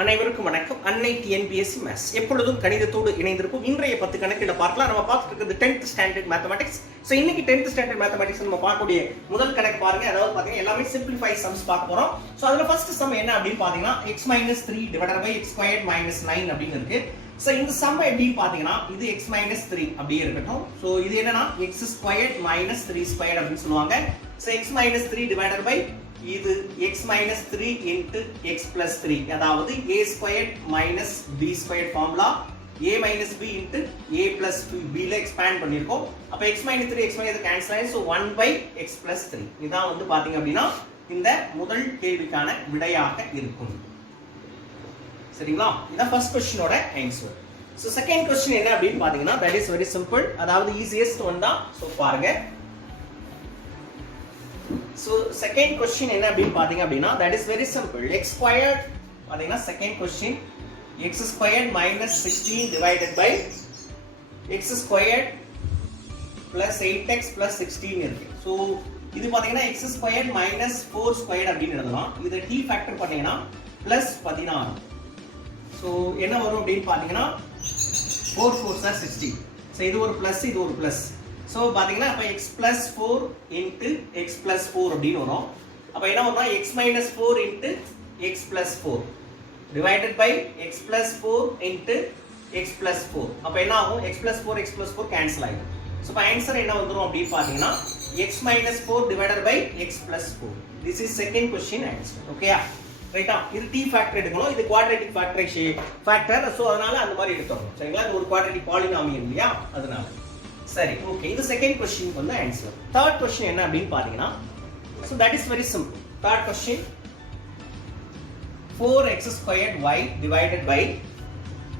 அனைவருக்கும் வணக்கம். அன்னை டிஎன்பிஎஸ்சி மேத்ஸ் எப்பொழுதும் கணிதத்தோடு இணைந்திருக்கும். இன்றைய 10 கணக்கில் பார்க்கலாம். நம்ம பார்த்துட்டு இருக்கிறது 10th ஸ்டாண்டர்ட் மேத்தமெட்டிக்ஸ். ஸோ இன்னைக்கு 10th ஸ்டாண்டர்ட் மேத்தமெட்டிக்ஸ் நம்ம பார்க்கக்கூடிய முதல் கணக்கு பாருங்க. அதாவது பார்த்தீங்கன்னா எல்லாமே சிம்பிளிஃபை சம்ஸ் பார்க்க போறோம். ஸோ அதில் ஃபர்ஸ்ட் சம் என்ன அப்படின்னு பார்த்தீங்கன்னா x-3 டிவைடட் பை x² - 9 அப்படின்னு இருக்கு. ஸோ இந்த சம் எப்படின்னு பார்த்தீங்கன்னா இது x-3 அப்படியே இருக்கட்டும். ஸோ இது என்னன்னா x² - 3² அப்படின்னு சொல்லுவாங்க. ஸோ x-3 டிவைடட் பை இது x minus 3 into x plus 3 அதாவது a squared minus b squared formula a minus b into a plus b ல expand பண்ணிருக்கோம். அப்ப x minus 3 x minus cancel ஆயிடும். so 1 by x plus 3 இதான் வந்து பாத்தீங்க அப்படின்னா இந்த முதல் கேள்விக்கான விடையாக இருக்கும். சரிங்களா? இதான் ஃபர்ஸ்ட் क्वेश्चनோட ஆன்சர். so செகண்ட் क्वेश्चन என்ன அப்படினு பாத்தீங்கன்னா that is very simple. அதாவது ஈஸியஸ்ட் ஒன் தான். so பாருங்க. So second question என்ன அப்படினு பாத்தீங்க அப்படினா that is very simple. x squared பாத்தீங்கன்னா second question x squared minus 16 divided by x squared plus 8x plus 16 இருக்கு. So இது பாத்தீங்கன்னா x squared minus 4 squared அப்படினு எழுதலாம். இது t factor பண்ணீங்கன்னா plus 16. So என்ன வரும் அப்படினு பாத்தீங்கன்னா 4 4s are 16. So இது ஒரு plus இது ஒரு plus. So பாத்தீங்கன்னா அப்ப x plus 4 into x plus 4 அப்படினு வரும். அப்ப என்ன வரும்னா x minus 4 into x plus 4 divided by x plus 4 into x plus 4. அப்ப என்ன ஆகும்? x plus 4 x plus 4 cancel ஆயிடும். So அப்ப ஆன்சர் என்ன வந்துரும் அப்படினு பாத்தீங்கன்னா x minus 4 divided by x plus 4. This is second question answer. Okay ஆ? ரைட்டா? இது t ஃபேக்டர் எடுக்கணும். இது குவாட்ரேட்டிக் ஃபேக்டர். சோ அதனால அந்த மாதிரி எடுத்துறோம். சரிங்களா? இது ஒரு குவாட்ரேட்டிக் பாலினாமியல் இல்லையா? அதனால சரி, ஓகே. இது செகண்ட் क्वेश्चन வந்து ஆன்சர். தேர்ட் क्वेश्चन என்ன அப்படினு பாத்தீங்கன்னா so that is very simple. third question 4x squared y divided by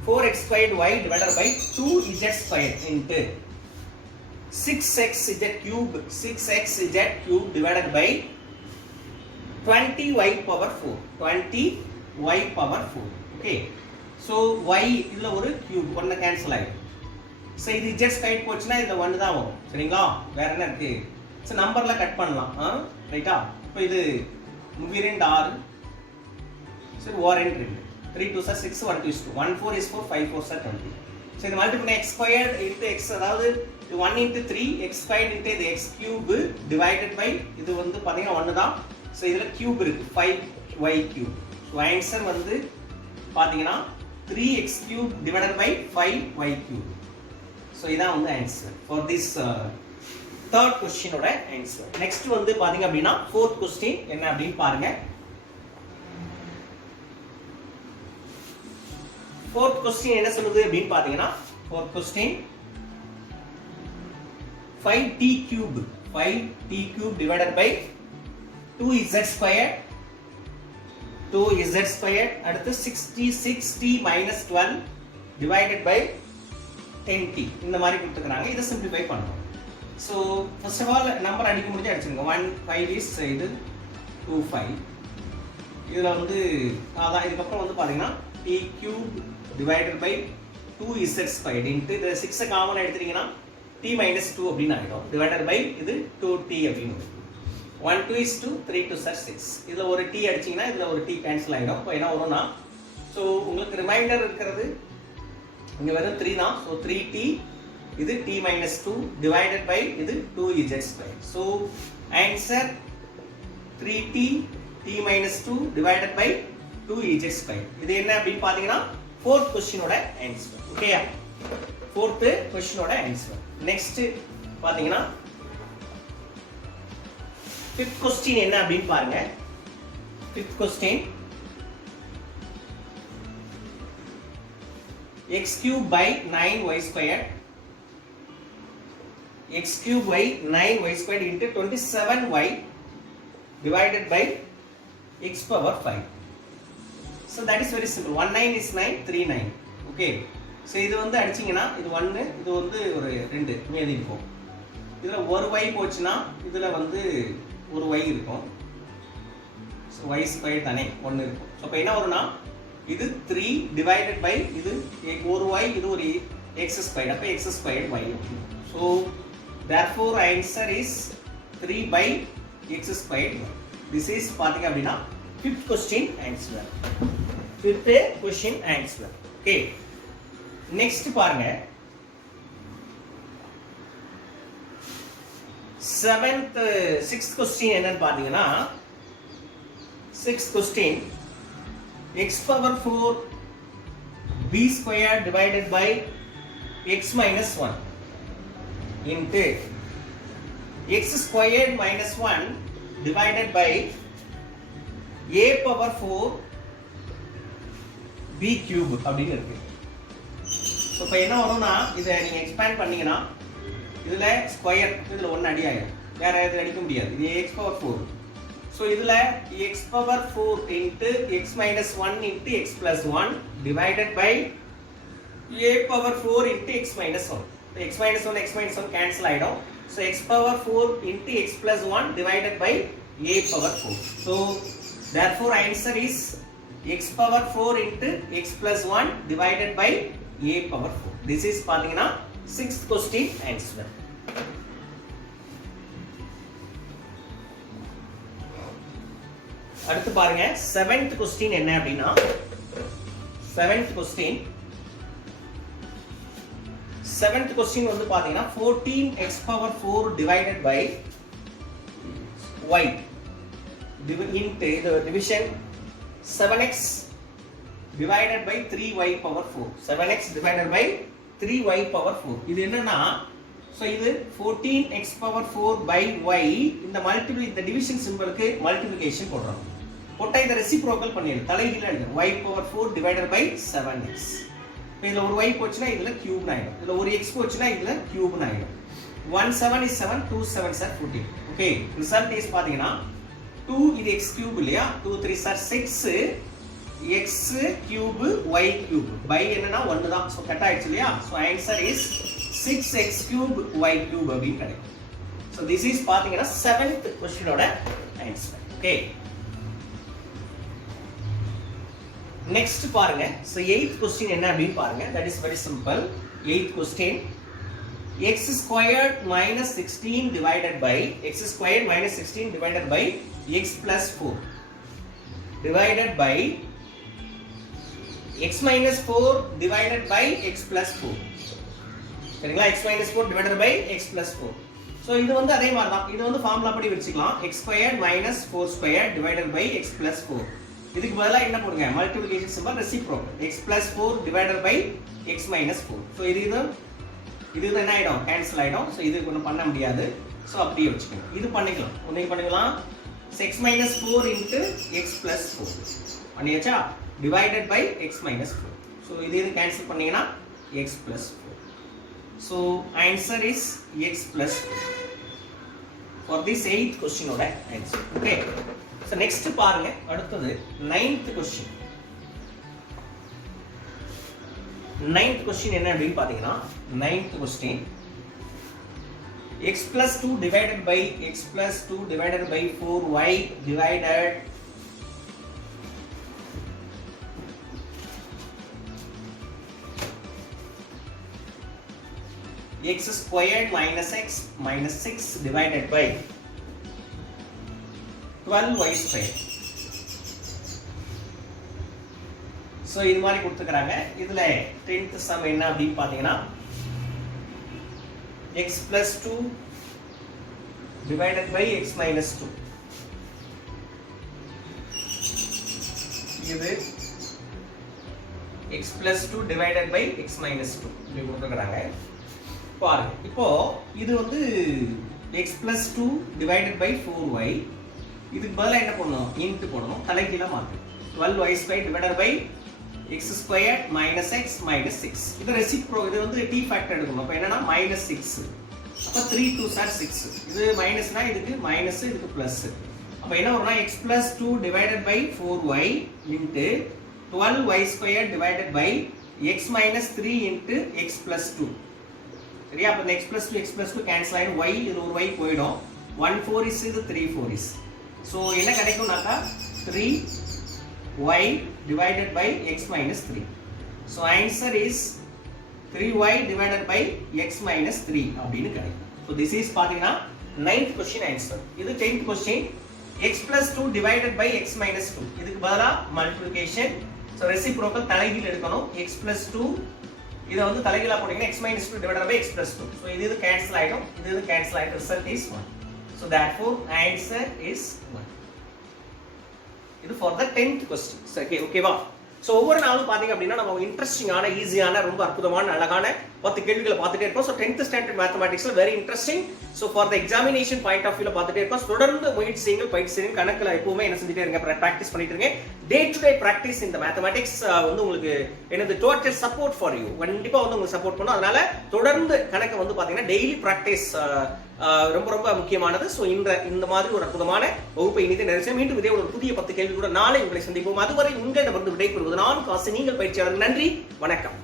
4x squared y divided by 2z squared into 6xz cube divided by 20y power 4 20y power 4. okay, so y இதுல ஒரு cube ஒண்ணு cancel ஆயிடும். So இது z square போச்சுனா இந்த 1 தான் வரும். சரிங்களா? வேற என்ன இருக்கு? சோ நம்பர்ல கட் பண்ணலாம். ரைட்டா? இப்போ இது 2 6 சரி 1 2 3 2 are 6 1 2 is 2 1 4 is 4 5 4 are 20. So இது மல்டிப்ளை பண்ண x ஸ்கொயர்ட் into x அதாவது 1 into 3 x squared into the x cube divided by இது வந்து பாத்தீங்கன்னா 1 தான். சோ இதுல கியூப் இருக்கு 5y cube. சோ ஆன்சர் வந்து பாத்தீங்கன்னா 3x cube divided by 5y cube. So இதான் வந்து answer for this third question ஓட ஆன்சர். நெக்ஸ்ட் வந்து பாத்தீங்க அப்படினா fourth question என்ன அப்படினு பாருங்க. fourth question என்ன சொல்லுது அப்படினு பாத்தீங்கன்னா fourth question 5t cube divided by 2z squared அடுத்து 66t minus 12 divided by 10t இந்த மாதிரி கொடுத்துக்கறாங்க. இத சிம்பிளிஃபை பண்ணுவோம். So first of all number அடிக்க முடிஞ்சா அடிச்சுங்க. 1 5 is இது 2 5. இதுல வந்து அதான் இதுக்கு அப்புறம் வந்து பாத்தீங்கன்னா t cube divided by 2z squared into இந்த 6 காமன் எடுத்துட்டீங்கன்னா t minus 2 அப்படினு ஆயிடும். divided by இது 2t அப்படினு வரும். 1 2 is 2 3 2 are 6. இதுல ஒரு t அடிச்சீங்கன்னா இதுல ஒரு t கேன்சல் ஆயிடும். அப்ப என்ன வரும்னா சோ உங்களுக்கு ரிமைண்டர் இருக்குது இங்க வெறும் 3 தான். so 3t இது t minus 2 divided by இது 2z squared. so answer 3t t minus 2 divided by 2z squared. இது என்ன அப்படினு பாத்தீங்கன்னா fourth question ஓட ஆன்சர். ஓகேயா? fourth question ஓட ஆன்சர். நெக்ஸ்ட் பாத்தீங்கன்னா fifth question என்ன அப்படினு பாருங்க. fifth question x cube by 9y squared into 27y divided by x power 5. so that is very simple. 1 9 is 9 3 9. okay, so இது வந்து அடிச்சீங்கன்னா இது 1 இது வந்து ஒரு 2 மீதி இருக்கும். இதுல ஒரு y போச்சுனா இதுல வந்து ஒரு y இருக்கும். so y squared தானே 1 இருக்கும். so அப்ப என்ன வரும்னா இது 3 divided by இது ஒரு y இது ஒரு x squared. அப்ப x squared y. so therefore answer is 3 by x squared. this is பாத்தீங்க அப்படினா fifth question answer. fifth question answer. Okay, next பாருங்க, sixth question என்னன்னு பாத்தீங்கன்னா, sixth question, x power 4 b square divided by x minus 1 into x squared minus 1 divided by a power 4 b cube அப்படின்னு இருக்கு. So இப்போ என்ன வரும்னா, இதை நீங்கள் எக்ஸ்பேண்ட் பண்ணீங்கன்னா இதில் ஸ்கொயர், இதில் 1 அடி ஆகிடும், வேற எதுவும் அடிக்க முடியாது. இது x பவர் 4. ஸோ இதில் x power 4 into x minus 1 into x plus 1 divided by a power 4 into x minus 1. x minus 1 x minus 1 cancel ஆகிடும். So x power 4 into x plus 1 divided by a power 4. So therefore answer is x power 4 into x plus 1 divided by a power 4. This is பாத்தீங்கன்னா sixth question answer. அடுத்து பாருங்க, seventh question என்ன அப்படின்னா, seventh question வந்து பாத்தீங்கன்னா 14x power 4 divided by y into the division 7x divided by 3y power 4. 7x divided by 3y power 4. இது என்னன்னா, so இது 14x power 4 by y, இந்த மல்டிபிள், இந்த டிவிஷன் சிம்பலுக்கு மல்டிப்ளிகேஷன் போடுறோம். போட்டா இதை ரெசிப்ரோக்கல் பண்ணிடு, தலைகீழ எழுது, y power 4 divided by 7x. இப்போ இதுல ஒரு y போச்சுனா இதுல கியூப் ஆயிடும், இதுல ஒரு x போச்சுனா இதுல கியூப் ஆயிடும். 1 7 is 7, 2 7s are 14. Okay, result is பாத்தீங்கன்னா 2 இது x cube இல்லையா, 2 3s are 6, x cube y cube by என்னன்னா 1 தான். சோ கட் ஆயிடுச்சு இல்லையா. So answer is 6x cube y cube அப்படி கிடைக்கும். சோ திஸ் இஸ் பாத்தீங்கன்னா 7th क्वेश्चनோட ஆன்சர். ஓகே, நெக்ஸ்ட் பாருங்க. சோ 8th क्वेश्चन என்ன அப்படினு பாருங்க. That is very simple. 8th question, x squared minus 16 divided by x squared minus 16 divided by x plus 4 divided by x minus 4 divided by x plus 4. சரிங்களா, x minus 4 divided by x plus 4. So இது வந்து அதே மாதிரி தான், இது வந்து formula படி வச்சுக்கலாம். x squared minus 4 squared divided by x plus 4. இதுக்கு பதிலாக என்ன போடுங்க, multiplication symbol reciprocal, x plus 4 divided by x minus 4. So இது என்ன ஆகிடும், கேன்சல் ஆகிடும். ஸோ இது ஒன்றும் பண்ண முடியாது. ஸோ அப்படியே வச்சுக்கணும். இது பண்ணிக்கலாம், ஒன்றைக்கு பண்ணிக்கலாம், x minus 4 into x plus 4 பண்ணியாச்சா, divided by x minus 4. So இது கேன்சல் பண்ணீங்கன்னா x plus 4. So answer is x plus 4 for this 8th கொஸ்டினோட ஆன்சர். ஓகே, ஸோ நெக்ஸ்ட் பாருங்க, அடுத்தது 9th கொஸ்டின். 9th கொஸ்டின் என்ன அப்படின்னு பார்த்தீங்கன்னா, 9th question, x plus 2 divided by x plus 2 divided by 4y divided x squared minus x minus 6 divided by 12y squared. So இது மாதிரி கொடுத்துக்கிறாங்க. இதில் 10th சம் என்ன அப்படின்னு பார்த்தீங்கன்னா, x plus 2 divided by x minus 2. இது x plus 2 divided by x minus 2 இப்படி கொடுத்துக்கிறாங்க. பாருங்க, இப்போ இது வந்து x plus 2 divided by 4y, இதுக்கு பதிலாக என்ன பண்ணணும், இன்ட்டு போடணும், தலைகீழ மாற்றணும். 12y squared divided by x squared minus x minus 6. இது ரெசிப்ரோ, இது வந்து t ஃபேக்டர் எடுக்கணும். அப்போ என்னன்னா minus 6. அப்போ 3 2s are 6. இது மைனஸ்னா இதுக்கு மைனஸ், இதுக்கு பிளஸ். அப்போ என்ன வரும்னா x plus 2 divided by 4y into 12y squared divided by x minus 3 into x plus 2. சரியா, அப்போ x plus 2 x plus 2 cancel ஆகிடும், y இது ஒரு y போயிடும், 1 4 is இது 3 4 is. ஸோ என்ன கிடைக்கும்னாக்கா 3y divided by x minus 3. So answer is 3y divided by x minus 3 அப்படின்னு கிடைக்கும். So this is பாத்தீங்கன்னா 9th question answer. இது 10th question, x plus 2 divided by x minus 2. இதுக்கு பதிலா multiplication so reciprocal தலைகீழ் எடுக்கணும். x plus 2 இதை வந்து தலைகீழா போட்டீங்கன்னா x minus 2 divided by x plus 2. So இது கேன்சல் ஆயிடும், இது கேன்சல் ஆயிடும். Result is 1. So therefore answer is 1. இது for the 10th question. சரி, ஓகேவா? ஸோ ஒவ்வொரு நாளும் பார்த்தீங்க அப்படின்னா நம்ம இன்ட்ரெஸ்டிங்கான, ஈஸியான, ரொம்ப அற்புதமான, அழகான 10 கேள்விகளை பார்த்துட்டே இருக்கோம். ஸோ 10th ஸ்டாண்டர்ட் மேத்தமேட்டிக்ஸ்ல very interesting. So for the examination point of வியூல பார்த்துட்டே இருக்கோம். தொடர்ந்து முயற்சி செய்யுங்கள், பயிற்சி செய்யுங்க. கணக்கில் எப்பவுமே என்ன செஞ்சுட்டே இருங்க, ப்ராக்டிஸ் பண்ணிட்டு இருங்க. டே டு டே ப்ராக்டிஸ் இந்த மேத்தமேட்டிக்ஸ் வந்து உங்களுக்கு எனது டோட்டல் சப்போர்ட் ஃபார் யூ. கண்டிப்பாக வந்து உங்களுக்கு சப்போர்ட் பண்ணும். அதனால தொடர்ந்து கணக்கை வந்து பார்த்தீங்கன்னா டெய்லி ப்ராக்டிஸ் ரொம்ப ரொம்ப முக்கியமானது. ஸோ இந்த மாதிரி ஒரு அற்புதமான வகுப்பை இனிதே நிறைவேற்ற மீண்டும் இதே ஒரு புதிய 10 கேள்வி கூட நாளை உங்களை சந்திப்போம். அதுவரை உங்களிடமிருந்து விடைபெறுவது நான் காசி, நீங்கள் பயிற்சியாளர். நன்றி, வணக்கம்.